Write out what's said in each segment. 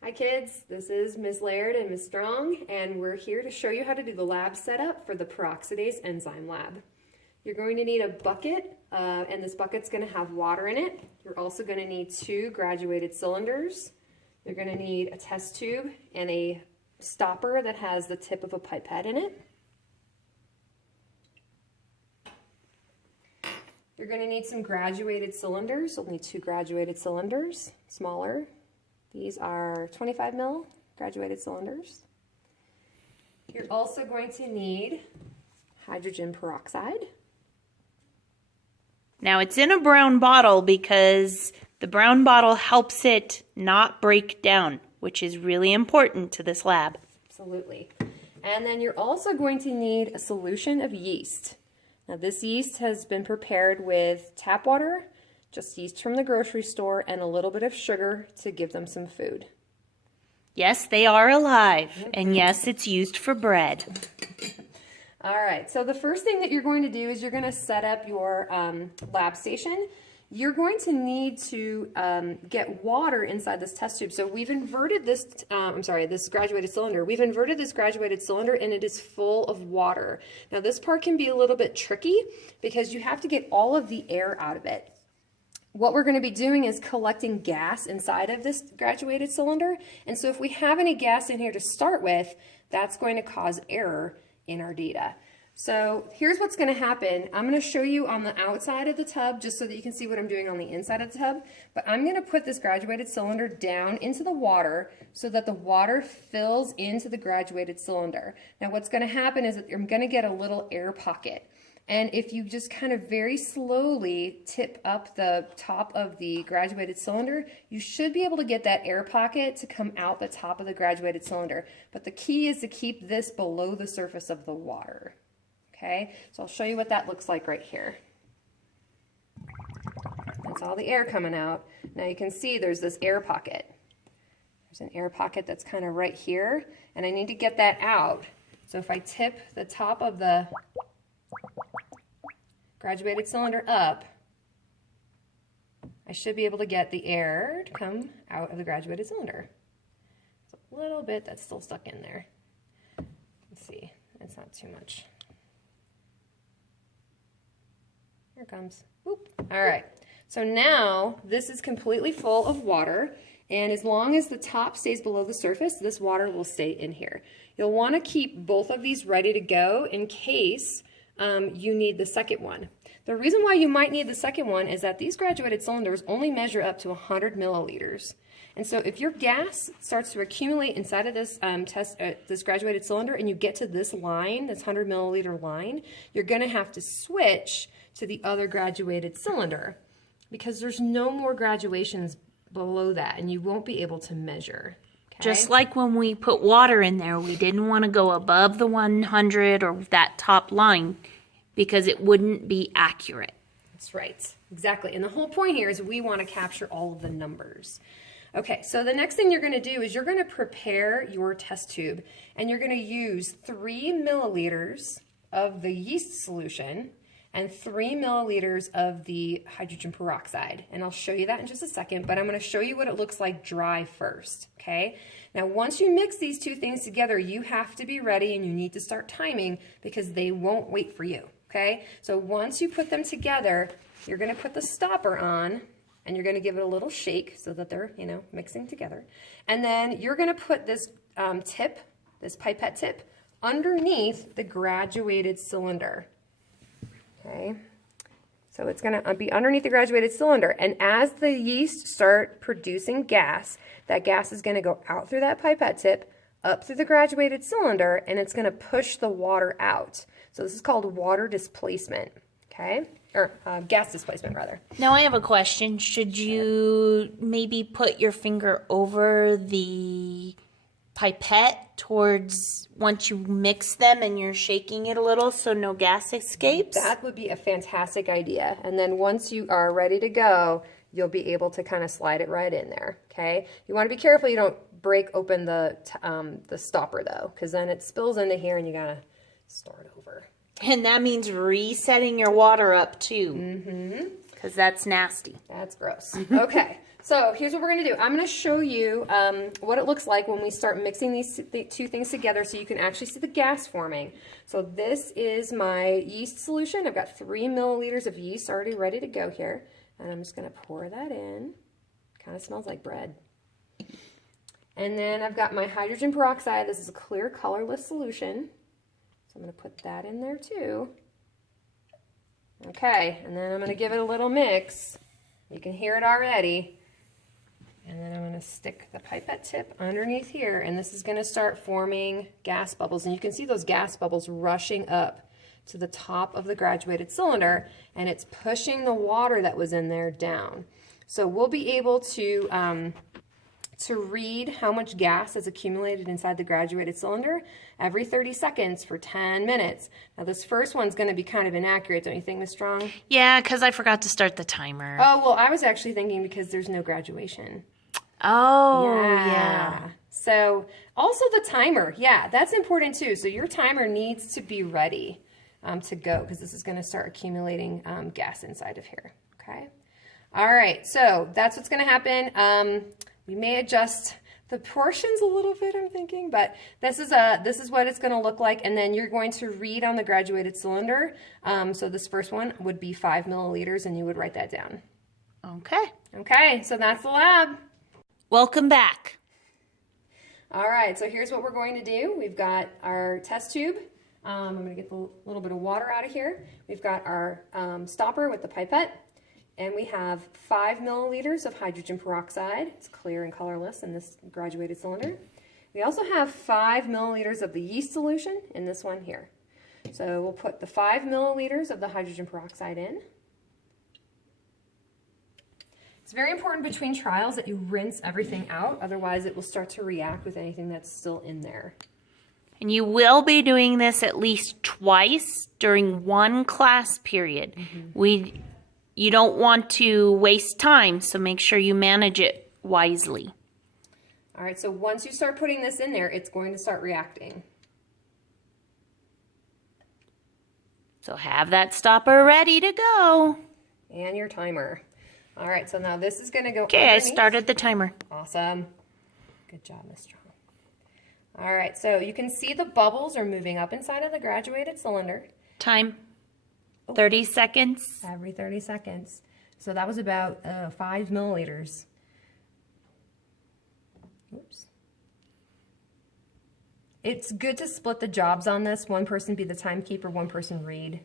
Hi kids, this is Ms. Laird and Ms. Strong, and we're here to show you how to do the lab setup for the peroxidase enzyme lab. You're going to need a bucket, and this bucket's going to have water in it. You're also going to need 2 graduated cylinders. You're going to need a test tube and a stopper that has the tip of a pipette in it. You're going to need some graduated cylinders. You'll need 2 graduated cylinders, smaller. These are 25 ml graduated cylinders. You're also going to need hydrogen peroxide. Now it's in a brown bottle because the brown bottle helps it not break down, which is really important to this lab. Absolutely. And then you're also going to need a solution of yeast. Now this yeast has been prepared with tap water, just yeast from the grocery store, and a little bit of sugar to give them some food. Yes, they are alive, and yes, it's used for bread. All right, so the first thing that you're going to do is you're going to set up your lab station. You're going to need to get water inside this test tube. So we've inverted this, this graduated cylinder. We've inverted this graduated cylinder and it is full of water. Now this part can be a little bit tricky because you have to get all of the air out of it. What we're going to be doing is collecting gas inside of this graduated cylinder. And so if we have any gas in here to start with, that's going to cause error in our data. So here's what's going to happen. I'm going to show you on the outside of the tub just so that you can see what I'm doing on the inside of the tub. But I'm going to put this graduated cylinder down into the water so that the water fills into the graduated cylinder. Now what's going to happen is that I'm going to get a little air pocket. And if you just kind of very slowly tip up the top of the graduated cylinder, you should be able to get that air pocket to come out the top of the graduated cylinder. But the key is to keep this below the surface of the water. Okay, so I'll show you what that looks like right here. That's all the air coming out. Now you can see there's this air pocket. There's an air pocket that's kind of right here, and I need to get that out. So if I tip the top of the graduated cylinder up, I should be able to get the air to come out of the graduated cylinder. There's a little bit that's still stuck in there. Let's see, it's not too much. Here it comes. Whoop. All right, so now this is completely full of water, and as long as the top stays below the surface, this water will stay in here. You'll want to keep both of these ready to go in case you need the second one. The reason why you might need the second one is that these graduated cylinders only measure up to 100 milliliters. And so if your gas starts to accumulate inside of this this graduated cylinder and you get to this line, this 100 milliliter line, you're going to have to switch to the other graduated cylinder because there's no more graduations below that and you won't be able to measure. Okay? Just like when we put water in there, we didn't want to go above the 100 or that top line because it wouldn't be accurate. That's right, exactly. And the whole point here is we want to capture all of the numbers. Okay, so the next thing you're going to do is you're going to prepare your test tube and you're going to use 3 milliliters of the yeast solution and 3 milliliters of the hydrogen peroxide. And I'll show you that in just a second, but I'm going to show you what it looks like dry first, okay? Now, once you mix these two things together, you have to be ready and you need to start timing because they won't wait for you, okay? So once you put them together, you're going to put the stopper on and you're going to give it a little shake so that they're, mixing together. And then you're going to put this tip, this pipette tip, underneath the graduated cylinder. Okay, so it's going to be underneath the graduated cylinder, and as the yeast start producing gas, that gas is going to go out through that pipette tip, up through the graduated cylinder, and it's going to push the water out. So this is called water displacement, okay? Or gas displacement, rather. Now I have a question. Should you maybe put your finger over the pipette towards once you mix them and you're shaking it a little so no gas escapes? That would be a fantastic idea. And then once you are ready to go, you'll be able to kind of slide it right in there, okay? You want to be careful you don't break open the stopper though, because then it spills into here and you gotta start over. And that means resetting your water up too. Because that's nasty. That's gross. Okay, So here's what we're going to do. I'm going to show you what it looks like when we start mixing these two things together so you can actually see the gas forming. So this is my yeast solution. I've got 3 milliliters of yeast already ready to go here. And I'm just going to pour that in. Kind of smells like bread. And then I've got my hydrogen peroxide. This is a clear, colorless solution. So I'm going to put that in there too. Okay, and then I'm going to give it a little mix. You can hear it already. And then I'm going to stick the pipette tip underneath here, and this is going to start forming gas bubbles. And you can see those gas bubbles rushing up to the top of the graduated cylinder, and it's pushing the water that was in there down. So we'll be able to read how much gas is accumulated inside the graduated cylinder every 30 seconds for 10 minutes. Now this first one's going to be kind of inaccurate, don't you think, Ms. Strong? Yeah, because I forgot to start the timer. Oh, well, I was actually thinking because there's no graduation. Oh, yeah. So also the timer, yeah, that's important too. So your timer needs to be ready to go because this is going to start accumulating gas inside of here, okay? All right, so that's what's going to happen. We may adjust the portions a little bit, I'm thinking, but this is what it's going to look like, and then you're going to read on the graduated cylinder. So this first one would be 5 milliliters, and you would write that down. Okay. Okay, so that's the lab. Welcome back. All right, so here's what we're going to do. We've got our test tube. I'm going to get a little bit of water out of here. We've got our stopper with the pipette, and we have 5 milliliters of hydrogen peroxide. It's clear and colorless in this graduated cylinder. We also have 5 milliliters of the yeast solution in this one here. So we'll put the 5 milliliters of the hydrogen peroxide in. It's very important between trials that you rinse everything out, otherwise it will start to react with anything that's still in there. And you will be doing this at least twice during one class period. Mm-hmm. You don't want to waste time, so make sure you manage it wisely. All right, so once you start putting this in there, it's going to start reacting. So have that stopper ready to go. And your timer. All right, so now this is going to go Okay, I started the timer. Awesome. Good job, Ms. Strong. All right, so you can see the bubbles are moving up inside of the graduated cylinder. Time. 30 seconds. Every 30 seconds. So that was about 5 milliliters. Oops. It's good to split the jobs on this. One person be the timekeeper, one person read.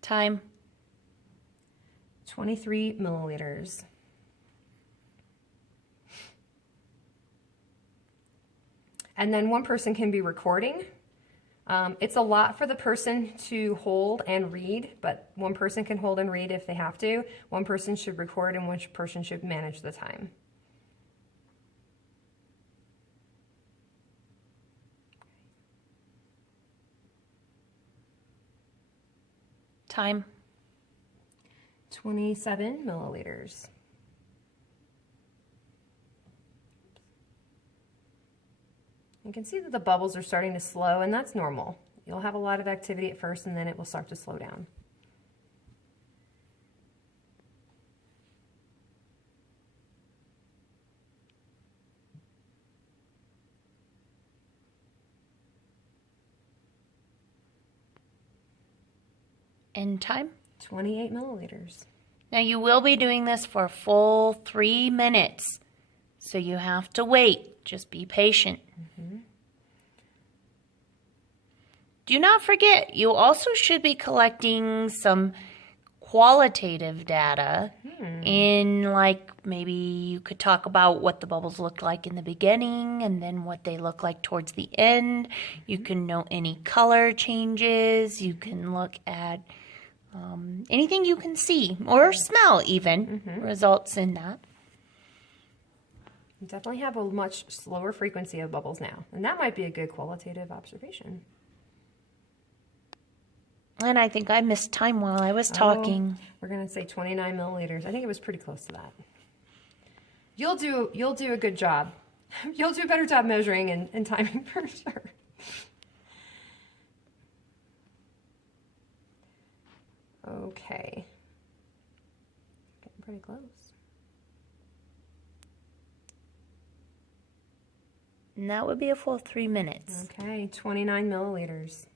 Time. 23 milliliters. And then one person can be recording. It's a lot for the person to hold and read, but one person can hold and read if they have to. One person should record and one person should manage the time. Time. 27 milliliters. You can see that the bubbles are starting to slow, and that's normal. You'll have a lot of activity at first, and then it will start to slow down. End time. 28 milliliters. Now you will be doing this for a full 3 minutes, so you have to wait. Just be patient. Mm-hmm. Do not forget, you also should be collecting some qualitative data in, like, maybe you could talk about what the bubbles look like in the beginning and then what they look like towards the end. You can note any color changes. You can look at anything you can see or smell even results in that. You definitely have a much slower frequency of bubbles now, and that might be a good qualitative observation. And I think I missed time while I was talking. We're going to say 29 milliliters. I think it was pretty close to that. You'll do a good job. You'll do a better job measuring and timing for sure. Okay. Getting pretty close. And that would be a full 3 minutes. Okay, 29 milliliters.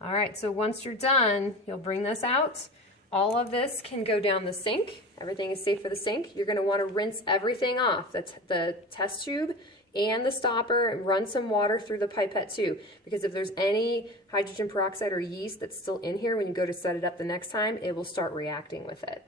All right, so once you're done, you'll bring this out. All of this can go down the sink. Everything is safe for the sink. You're gonna wanna rinse everything off, the test tube and the stopper, and run some water through the pipette too, because if there's any hydrogen peroxide or yeast that's still in here when you go to set it up the next time, it will start reacting with it.